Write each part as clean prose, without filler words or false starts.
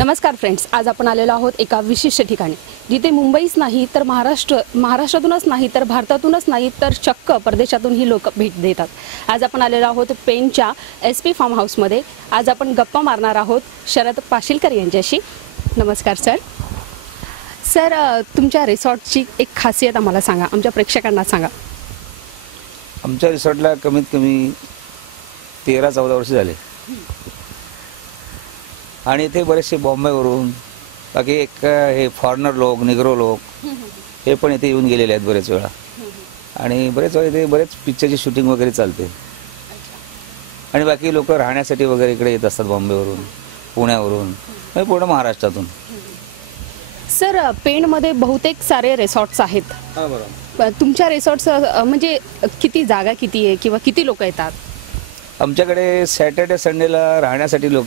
नमस्कार फ्रेंड्स, आज आपण आलेलो आहोत एका विशिष्ट ठिकाणी जिथे मुंबईच नाही तर महाराष्ट्रातूनच नाही तर भारतातूनच नाही तर चक्क परदेशातूनही लोक भेट देतात। आज आपण आलेलो आहोत पेणच्या SP फार्म हाऊसमध्ये। आज आपण गप्पा मारणार आहोत शरद पाशीलकर यांच्याशी। नमस्कार सर। सर, तुमच्या रिसॉर्टची एक खासियत आम्हाला सांगा, आमच्या प्रेक्षकांना सांगा। आमच्या रिसॉर्टला कमीत कमी 13-14 वर्ष झाले आणि इथे बरेचसे बॉम्बेवरून बाकी एक हे फॉरेनर लोक, निग्रो लोक हे पण इथे येऊन गेलेले आहेत बरेच वेळा आणि बरेच वेळा इथे बरेच पिक्चरची शूटिंग वगैरे चालते आणि बाकी लोक राहण्यासाठी वगैरे इकडे येत असतात बॉम्बेवरून, पुण्यावरून, पूर्ण महाराष्ट्रातून। सर, पेणमध्ये बहुतेक सारे रिसॉर्ट्स आहेत। हां, बरोबर। तुमच्या रिसॉर्ट्स म्हणजे किती जागा किती आहे किंवा किती लोक येतात? आमच्याकडे सॅटर्डे संडेला राहण्यासाठी लोक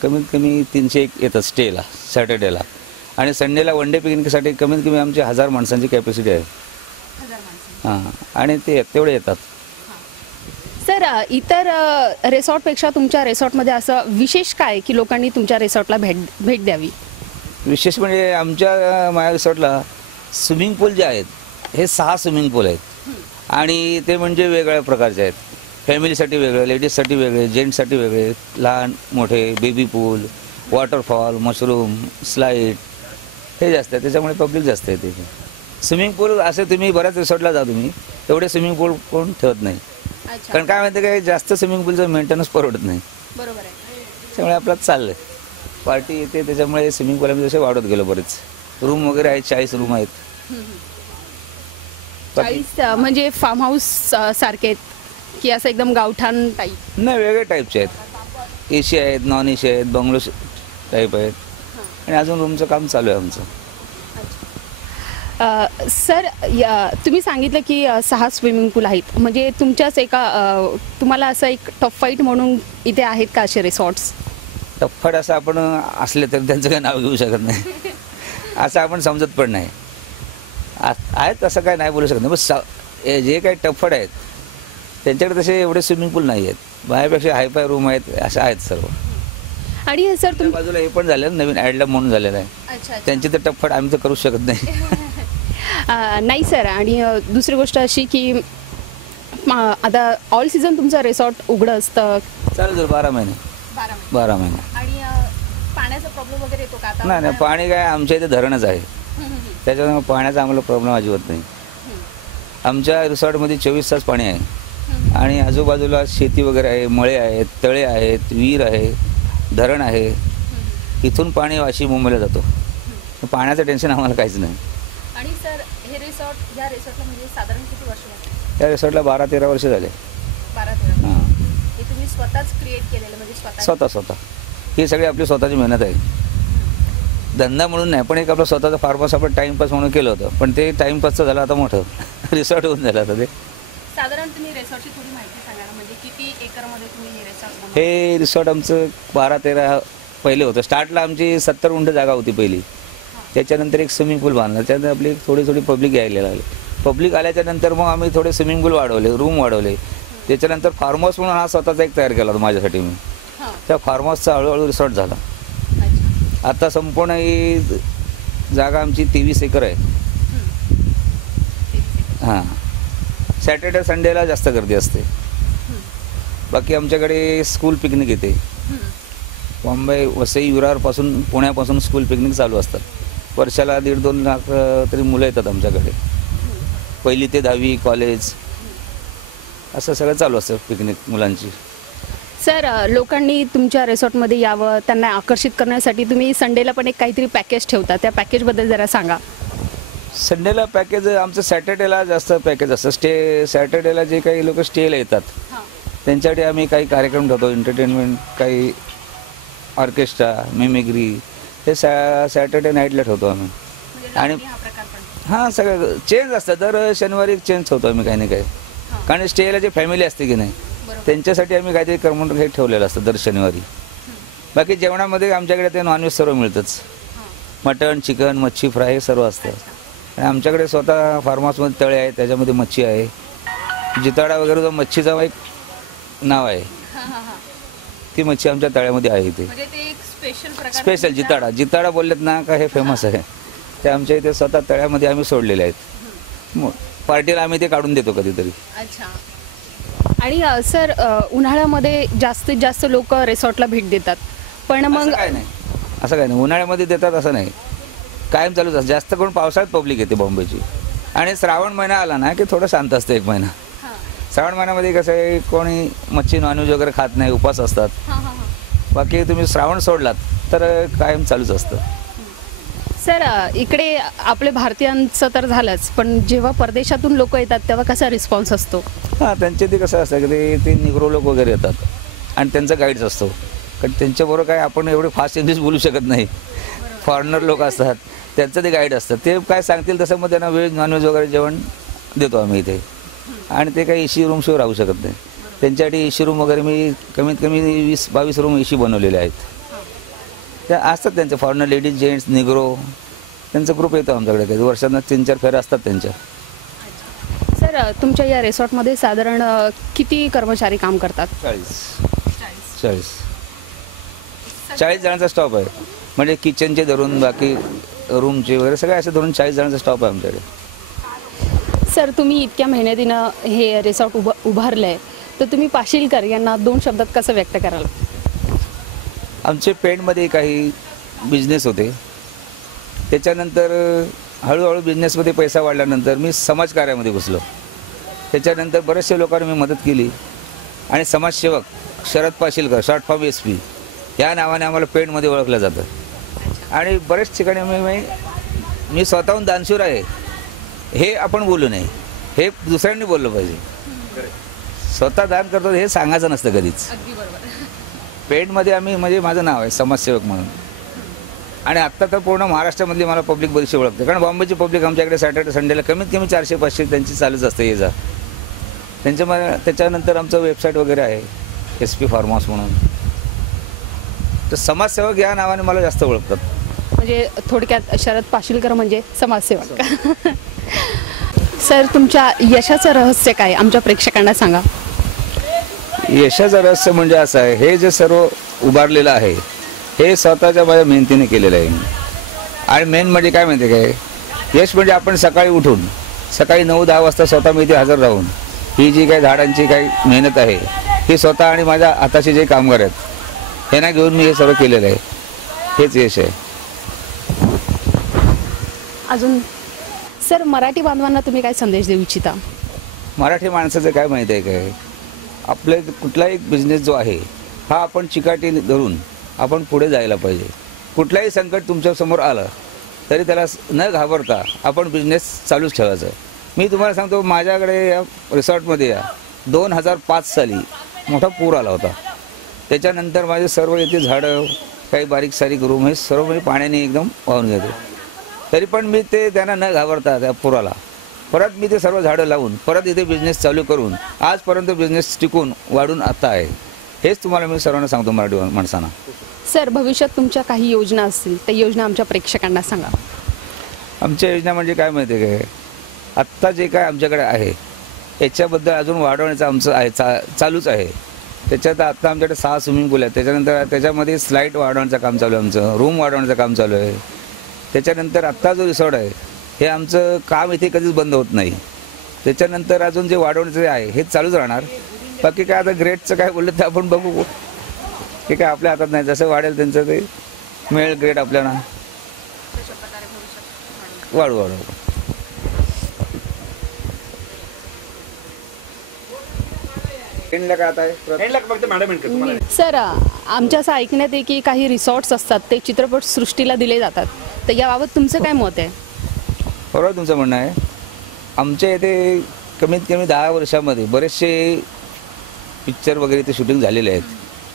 कमीत कमी 301 येतात स्टेला सॅटर्डेला आणि संडेला वन डे पिकनिकसाठी कमीत कमी आमची 1000 माणसांची कॅपॅसिटी आहे। हां, आणि ते तेवढे येतात। सर, इतर रिसॉर्टपेक्षा तुमच्या रिसॉर्टमध्ये असं विशेष काय की लोकांनी तुमच्या रिसॉर्टला भेट द्यावी? विशेष म्हणजे आमच्या माझ्या रिसॉर्टला स्विमिंग पूल जे आहेत हे 6 स्विमिंग पूल आहेत आणि ते म्हणजे वेगवेगळ्या प्रकारचे आहेत। फॅमिलीसाठी वेगळे, लेडीजसाठी वेगळे, जेंट्ससाठी वेगळे, लहान मोठे, बेबी पूल, वॉटरफॉल, मशरूम, स्लाईड हे जास्त आहे, त्याच्यामुळे पब्लिक जास्त आहे तिथे। स्विमिंग पूल असे तुम्ही बऱ्याच रिसॉर्टला जा, तुम्ही एवढे स्विमिंग पूल कोण ठेवत नाही, कारण काय माहिती काय, जास्त स्विमिंग पूलचं मेंटेनन्स परवडत नाही। बरोबर आहे। त्यामुळे आपलं चाललं आहे, पार्टी येते, त्याच्यामुळे स्विमिंग पूलमध्ये जसे वाढत गेलो बरेच। रूम वगैरे आहेत, 40 रूम आहेत। 40 म्हणजे फार्म हाऊस सारखे की असं एकदम गावठाण टाईप? नाही, वेगळे टाईपचे आहेत, AC आहेत, नॉन AC आहेत, बंगलो टाईप आहेत आणि अजून रूमचं काम चालू आहे आमचं। सर, तुम्ही सांगितलं की 6 स्विमिंग पूल आहेत, म्हणजे तुमच्याच एका तुम्हाला असं एक टॉप फाईट म्हणून इथे आहेत का असे रिसॉर्ट्स? टफ फाईट असं आपण असले तर त्यांचं काही नाव घेऊ शकत नाही असं आपण समजत पण नाही आहेत, असं काय नाही बोलू शकत नाही। बस जे काही टफ फाईट आहेत त्यांच्याकडे तसे एवढे स्विमिंग पूल नाही आहेत, बाहेरपेक्षा हायफाय रूम आहेत, अशा आहेत सर्व। आणि सर तुम्ही बाजूला हे पण झालं नवीन ॲडलॅब म्हणून झालेलं आहे, त्यांची तर टफ फाईट आम्ही तर करू शकत नाही। नाही सर, आणि दुसरी गोष्ट अशी की आता ऑल सीझन तुमचं रिसॉर्ट उघडं असतं? चालेल, 12 महिने। 12 महिने। आणि पाण्याचा प्रॉब्लेम वगैरे येतो का? नाही, पाणी काय आमच्या इथे धरणच आहे, त्याच्यामुळे पाण्याचा आम्हाला प्रॉब्लेम अजिबात नाही। आमच्या रिसॉर्टमध्ये 24 तास पाणी आहे आणि आजूबाजूला शेती वगैरे आहे, मळे आहेत, तळे आहेत, विहीर आहे, धरण आहे, इथून पाणी वाशी मुंबईला जातो, पाण्याचं टेन्शन आम्हाला काहीच नाही। आणि सर, हे रिसॉर्ट या रिसॉर्टला म्हणजे साधारण किती वर्ष झाली? या रिसॉर्टला 12-13 वर्ष झाले। 12-13? हां। हे तुम्ही स्वतःच क्रिएट केलेलं म्हणजे स्वतः ही सगळी आपली स्वतःची मेहनत आहे, धंदा म्हणून नाही, पण एक आपलं स्वतःचं फार्म हाऊस आपण टाईमपास म्हणून केलं होतं, पण ते टाईमपासचं झालं आता मोठं रिसॉर्ट होऊन झालं आता ते। साधारण तुम्ही रिसॉर्टची थोडी माहिती सांगा ना, म्हणजे किती एकरमध्ये तुम्ही हे रिसॉर्ट? हे रिसॉर्ट आमचं 12-13 पहिले होतं, स्टार्टला आमची 70 गुंठ जागा होती पहिली, त्याच्यानंतर एक स्विमिंग पूल बांधला, त्यानंतर आपली थोडी पब्लिक यायला लागली, पब्लिक आल्याच्यानंतर मग आम्ही थोडे स्विमिंग पूल वाढवले, रूम वाढवले, त्याच्यानंतर फार्म हाऊस म्हणून हा स्वतःचा एक तयार केला होता माझ्यासाठी मी, त्या फार्म हाऊसचा हळूहळू रिसॉर्ट झाला। आता संपूर्ण ही जागा आमची 23 एकर आहे। हां, सॅटर्डे संडेला जास्त गर्दी असते, बाकी आमच्याकडे स्कूल पिकनिक येते, मुंबई, वसई, विरारपासून, पुण्यापासून स्कूल पिकनिक चालू असतात, वर्षाला 1.5-2 लाख तरी मुलं येतात आमच्याकडे, 1ली ते 10वी, कॉलेज, असं सगळं चालू असतं पिकनिक मुलांची। सर, लोकांनी तुमच्या रिसॉर्टमध्ये यावं, त्यांना आकर्षित करण्यासाठी तुम्ही संडेला पण एक काहीतरी पॅकेज ठेवता, त्या पॅकेजबद्दल जरा सांगा। संडेला पॅकेज आमचं सॅटर्डेला जास्त पॅकेज असतं, सॅटर्डेला जे काही लोक स्टेला येतात त्यांच्यासाठी आम्ही काही कार्यक्रम ठेवतो, एंटरटेनमेंट, काही ऑर्केस्ट्रा, मिमिक्री, हे सॅटर्डे नाईटला ठेवतो आम्ही। आणि हां, सगळं चेंज असतं, दर शनिवारी चेंज ठेवतो आम्ही काही ना काही, कारण स्टेला जे फॅमिली असते की नाही त्यांच्यासाठी आम्ही काहीतरी कर्मकांड हे ठेवलेलं असतं दर शनिवारी। बाकी जेवणामध्ये आमच्याकडे ते नॉनव्हेज सर्व मिळतंच, मटण, चिकन, मच्छी फ्राय हे सर्व असतं आणि आमच्याकडे स्वतः फार्म हाऊसमध्ये तळे आहे, त्याच्यामध्ये मच्छी आहे, जिताडा वगैरे जो मच्छीचा एक नाव आहे, ती मच्छी आमच्या तळ्यामध्ये आहे इथे. म्हणजे ते एक स्पेशल प्रकार स्पेशल जिताडा बोललेत ना का हे फेमस आहे. ते आमच्या इथे स्वतः तळ्यामध्ये आम्ही सोडलेले आहेत. पार्टीला आम्ही ते काढून देतो कधीतरी. अच्छा. आणि सर उन्हाळ्यामध्ये जास्तीत जास्त लोक रिसॉर्टला भेट देतात, पण मग असं काय नाही उन्हाळ्यामध्ये देतात असं नाही, कायम चालूच असतं. जास्त करून पावसाळ्यात पब्लिक येते बॉम्बेची. आणि श्रावण महिना आला ना की थोडं शांत असतं एक महिना. श्रावण महिन्यामध्ये कसं आहे कोणी मच्छी नॉनव्हेज वगैरे खात नाही, उपवास असतात. बाकी तुम्ही श्रावण सोडलात तर कायम चालूच असतं. सर इकडे आपले भारतीयांचं तर झालंच, पण जेव्हा परदेशातून लोक येतात तेव्हा कसा रिस्पॉन्स असतो? हां, त्यांचे ते कसं असतं की ते निग्रो लोक वगैरे येतात आणि त्यांचा गाईड्स असतो. कारण त्यांच्याबरोबर काय आपण एवढे फास्ट इंग्लिश बोलू शकत नाही. फॉरेनर लोक असतात, त्यांचं ते गाईड असतात. ते काय सांगतील तसं मग त्यांना व्हेज नॉनव्हेज वगैरे जेवण देतो आम्ही इथे. आणि ते काही एसी रूमशिवाय राहू शकत नाही. त्यांच्यासाठी एसी रूम वगैरे मी कमीत कमी 20-22 रूम एसी बनवलेले आहेत. त्या असतात त्यांचे फॉरेनर लेडीज, जेंट्स, निग्रो, त्यांचा ग्रुप येतो आमच्याकडे. काही वर्षांना 3-4 फेऱ्या असतात त्यांच्या. सर तुमच्या या रिसॉर्टमध्ये साधारण किती कर्मचारी काम करतात? 40 जणांचा स्टॉप आहे. म्हणजे किचनचे धरून बाकी रूमचे वगैरे सगळे असे धरून 40 जणांचा स्टॉप आहे आमच्याकडे. सर तुम्ही इतक्या मेहनतीनं हे रिसॉर्ट उभारलं आहे, तर तुम्ही पाशीलकर यांना 2 शब्दात कसं व्यक्त कराल? आमचे पेंटमध्ये काही बिझनेस होते. त्याच्यानंतर हळूहळू बिझनेसमध्ये पैसा वाढल्यानंतर मी समाजकार्यामध्ये घुसलो. त्याच्यानंतर बरेचशा लोकांना मी मदत केली आणि समाजसेवक शरद पाशीलकर, शॉर्ट फॉर्म SP, या नावाने आम्हाला पेंटमध्ये ओळखलं जातं. आणि बरेच ठिकाणी मी स्वतःहून दानशूर आहे हे आपण बोलू नये, हे दुसऱ्यांनी बोललं पाहिजे. स्वतः दान करतो हे सांगायचं नसतं कधीच. पेंटमध्ये आम्ही म्हणजे माझं नाव आहे समाजसेवक म्हणून. आणि आत्ता तर पूर्ण महाराष्ट्रामधली मला पब्लिक बरीचशी ओळखते. कारण बॉम्बेची पब्लिक आमच्याकडे सॅटर्डे संडेला कमीत कमी 400-500 त्यांची चालूच असते ये जा. त्याच्यानंतर आमचं वेबसाईट वगैरे आहे SP फार्म हाऊस म्हणून. तर समाजसेवक या नावाने मला जास्त ओळखतात. म्हणजे थोडक्यात शरद पाशीलकर म्हणजे समाजसेवक. सर तुमच्या यशाचं रहस्य काय आमच्या प्रेक्षकांना सांगा? यशाचं रहस्य म्हणजे असं आहे, हे जे सर्व उभारलेलं आहे हे स्वतःच्या माझ्या मेहनतीने केलेलं आहे. आणि मेन म्हणजे काय माहिती काय, यश म्हणजे आपण सकाळी उठून सकाळी 9-10 वाजता स्वतः मी इथे हजर राहून ही जी काही झाडांची काही मेहनत आहे ही स्वतः आणि माझ्या हाताचे जे कामगार आहेत यांना घेऊन मी हे सर्व केलेलं आहे. हेच यश आहे. अजून सर मराठी बांधवांना तुम्ही काय संदेश देऊ इच्छिता? मराठी माणसाचं काय माहिती आहे काय, आपले कुठलाही बिझनेस जो आहे हा आपण चिकाटी धरून आपण पुढे जायला पाहिजे. कुठलाही संकट तुमच्यासमोर आलं तरी त्याला न घाबरता आपण बिझनेस चालूच ठेवायचा. मी तुम्हाला सांगतो, माझ्याकडे या रिसॉर्टमध्ये 2005 साली मोठा पूर आला होता. त्याच्यानंतर माझे सर्व येथे झाडं, काही बारीक सारीक रूम हे सर्व म्हणजे पाण्याने एकदम वाहून गेले. तरी पण मी ते त्यांना न घाबरता त्या पुराला परत मी ते सर्व झाडं लावून परत इथे बिझनेस चालू करून आजपर्यंत बिझनेस टिकून वाढून आता आहे. हेच तुम्हाला मी सर्वांना सांगतो मराठी माणसांना. सर भविष्यात तुमच्या काही योजना असतील त्या योजना आमच्या प्रेक्षकांना सांगा. आमच्या योजना म्हणजे काय माहिती आहे काय, आत्ता जे काय आमच्याकडे आहे याच्याबद्दल अजून वाढवण्याचं आमचं आहे चालूच आहे. त्याच्यात आत्ता आमच्याकडे 6 स्विमिंग पूल आहेत. त्याच्यानंतर त्याच्यामध्ये स्लाईड वाढवण्याचं काम चालू आहे, आमचं रूम वाढवण्याचं काम चालू आहे. त्याच्यानंतर आत्ता जो रिसॉर्ट आहे हे आमचं काम इथे कधीच बंद होत नाही. त्याच्यानंतर अजून जे वाढवण्याचं आहे हे चालूच राहणार. बाकी काय आता ग्रेडचं काय बोललं तर आपण बघू, हे काय आपल्या हातात नाही. जसं वाढेल त्यांचं ते मिळेल ग्रेड आपल्याला वाढू. सर आमच्या असं ऐकण्यात आहे की काही रिसॉर्ट्स असतात ते चित्रपट सृष्टीला दिले जातात, तर याबाबत तुमचं काय मत आहे? बरोबर तुमचं म्हणणं आहे. आमच्या इथे कमीत कमी 10 वर्षामध्ये बरेचसे पिक्चर वगैरे इथे शूटिंग झालेले आहेत.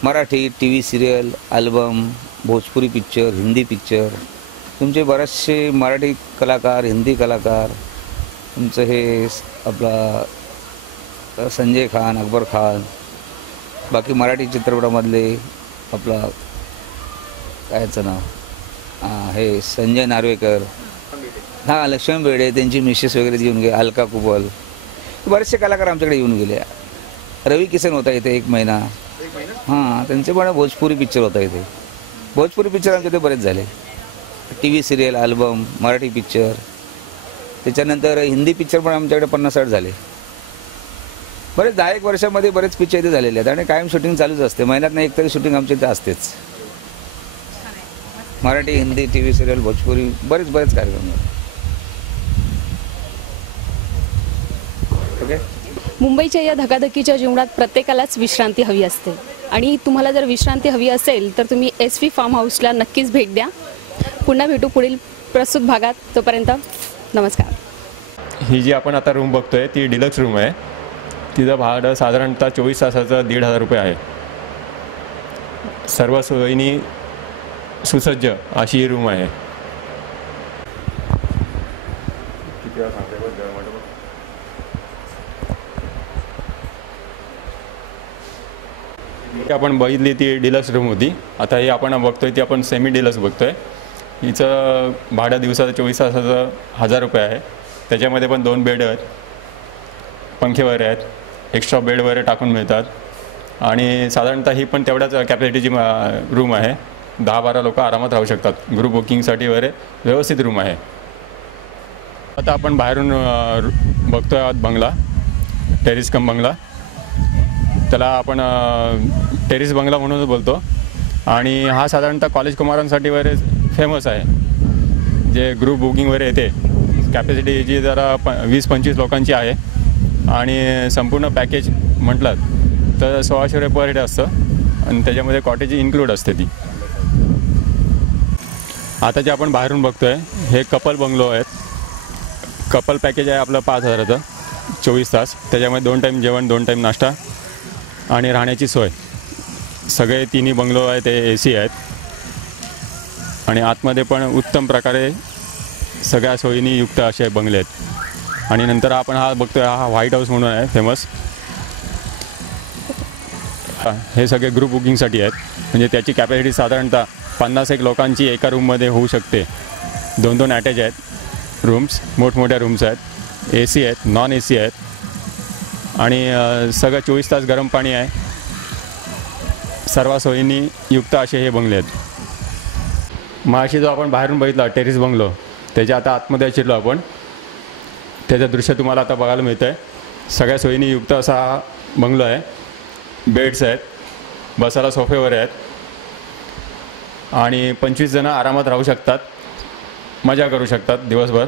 Marathi TV serial, album, Bhojpuri picture, Hindi picture. तुमचे बरेचसे मराठी कलाकार, हिंदी कलाकार, तुमचं हे आपला संजय खान, अकबर खान, बाकी मराठी चित्रपटामधले आपला कायचं नाव हे संजय नार्वेकर, हां लक्ष्मण बेर्डे, त्यांची मिसेस वगैरे येऊन गेले, अलका कुबल, बरेचसे कलाकार आमच्याकडे येऊन गेले. रवी किसन होता इथे 1 महिना. हां, त्यांचे पण भोजपुरी पिक्चर होता इथे. भोजपुरी पिक्चर आमच्या इथे बरेच झाले. T V serial, album, Marathi picture, त्याच्यानंतर हिंदी पिक्चर पण आमच्याकडे 50-60 झाले. बरेच 10-1 वर्षामध्ये बरेच पिक्चर इथे झालेले आहेत आणि कायम शूटिंग चालूच असते. महिन्यात एक तरी शूटिंग आमच्या इथे असतेच. Marathi, Hindi, T V serial, Bhojpuri बरेच कार्यक्रम आहेत. ओके. मुंबईच्या या धकाधकीच्या जीवनात प्रत्येकालाच विश्रांती हवी असते आणि तुम्हाला जर विश्रांती हवी असेल तर तुम्ही SV फार्म हाऊसला नक्कीच भेट द्या. पुन्हा भेटू पुढील प्रस्तुत भागात. तोपर्यंत नमस्कार. ही जी आपण आता रूम बघतोय ती डिलक्स रूम आहे. तिचं भाडं साधारणतः 24 तासाचं 1,500 रुपये आहे. सर्व सोयींनी सुसज्ज अशी ही रूम आहे. आपण बघितली ती डिलक्स रूम होती. आता ही आपण बघतोय ती आपण सेमी डिलक्स बघतोय. हिचं भाडं दिवसाचं 24 तासाचं 1,000 रुपये आहे. त्याच्यामध्ये पण 2 बेड आहेत, पंखे वगैरे आहेत, एक्स्ट्रा बेड वगैरे टाकून मिळतात आणि साधारणतः ही पण तेवढ्याच कॅपॅसिटीची रूम आहे. 10-12 लोक आरामात राहू शकतात. ग्रुप बुकिंगसाठी वगैरे व्यवस्थित रूम आहे. आता आपण बाहेरून बघतोय आत बंगला, टेरिस कम बंगला. त्याला आपण टेरिस बंगला म्हणूनच बोलतो आणि हा साधारणतः कॉलेज कुमारांसाठी वगैरे फेमस आहे. जे ग्रुप बुकिंग वगैरे येते, कॅपॅसिटी जी जरा 20-25 लोकांची आहे आणि संपूर्ण पॅकेज म्हटलं तर 1,600 रुपये पर हेड असतं आणि त्याच्यामध्ये कॉटेज इन्क्लूड असते ती. आता जे आपण बाहेरून बघतोय हे कपल बंगलो आहेत. कपल पॅकेज आहे आपलं 5,000चं 24 तास. त्याच्यामध्ये 2 टाईम जेवण, 2 टाईम नाश्ता आणि राहण्याची सोय. सगळे तिन्ही बंगलो आहेत ते AC आहेत आणि आतमध्ये पण उत्तम प्रकारे सगळ्या सोयींनी युक्त असे बंगले आहेत. आणि नंतर आपण हा बघतोय हा व्हाईट हाऊस म्हणून आहे फेमस. हे सगळे ग्रुप बुकिंगसाठी आहेत. म्हणजे त्याची कॅपॅसिटी साधारणतः 50-1 लोकांची एका रूममध्ये होऊ शकते. 2-2 अटॅच आहेत रूम्स, मोठमोठ्या रूम्स आहेत, AC आहेत, नॉन AC आहेत आणि सगळं 24 तास गरम पाणी आहे. सर्व सोयींनी युक्त असे हे बंगले आहेत. मगाशी जो आपण बाहेरून बघितला टेरिस बंगलो, त्याच्या आता आतमध्ये शिरलो आपण. त्याचं दृश्य तुम्हाला आता बघायला मिळतं आहे. सगळ्या सोयींनी युक्त असा हा बंगलो आहे. बेड्स आहेत, बसायला सोफे वगैरे आहेत आणि 25 जण आरामात राहू शकतात, मजा करू शकतात दिवसभर.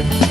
आहे